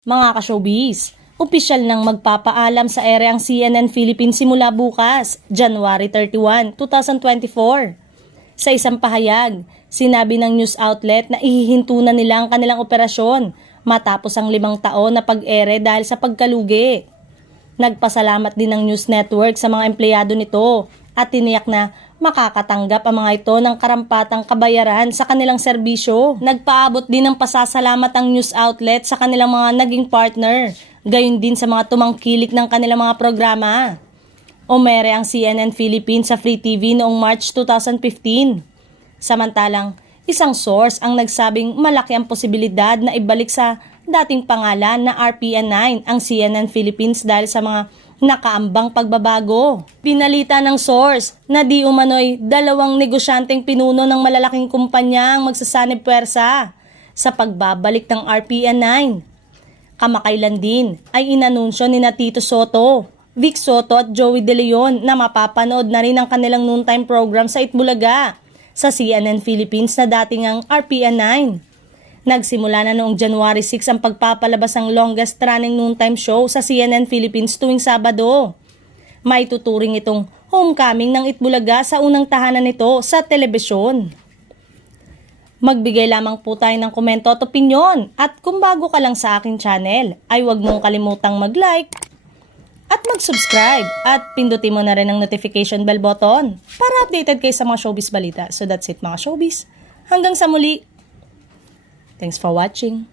Mga ka-showbiz, opisyal nang magpapaalam sa ere ang CNN Philippines simula bukas, January 31, 2024. Sa isang pahayag, sinabi ng news outlet na ihihinto na nila ang kanilang operasyon matapos ang 5 taon na pag-ere dahil sa pagkalugi. Nagpasalamat din ng news network sa mga empleyado nito at tiniyak na makakatanggap ang mga ito ng karampatang kabayaran sa kanilang serbisyo. Nagpaabot din ng pasasalamat ang news outlet sa kanilang mga naging partner, gayon din sa mga tumangkilik ng kanilang mga programa. Umere ang CNN Philippines sa Free TV noong March 2015. Samantalang, isang source ang nagsabing malaki ang posibilidad na ibalik sa dating pangalan na RPN9 ang CNN Philippines dahil sa mga nakaambang pagbabago. Pinalita ng source na di umano'y 2 negosyanteng pinuno ng malalaking kumpanya ang magsasanib puwersa sa pagbabalik ng RPN9. Kamakailan din ay inanunsyo ni Tito Sotto, Vic Sotto at Joey De Leon na mapapanood na rin ang kanilang noontime program sa Itbulaga sa CNN Philippines na dating ang RPN9. Nagsimula na noong January 6 ang pagpapalabas ng longest running noontime show sa CNN Philippines tuwing Sabado. May tuturing itong homecoming ng Itbulaga sa unang tahanan nito sa telebisyon. Magbigay lamang po tayo ng komento at opinyon at kung bago ka lang sa aking channel ay huwag mong kalimutang mag-like at mag-subscribe at pindutin mo na rin ang notification bell button para updated kayo sa mga showbiz balita. So that's it mga showbiz. Hanggang sa muli. Thanks for watching.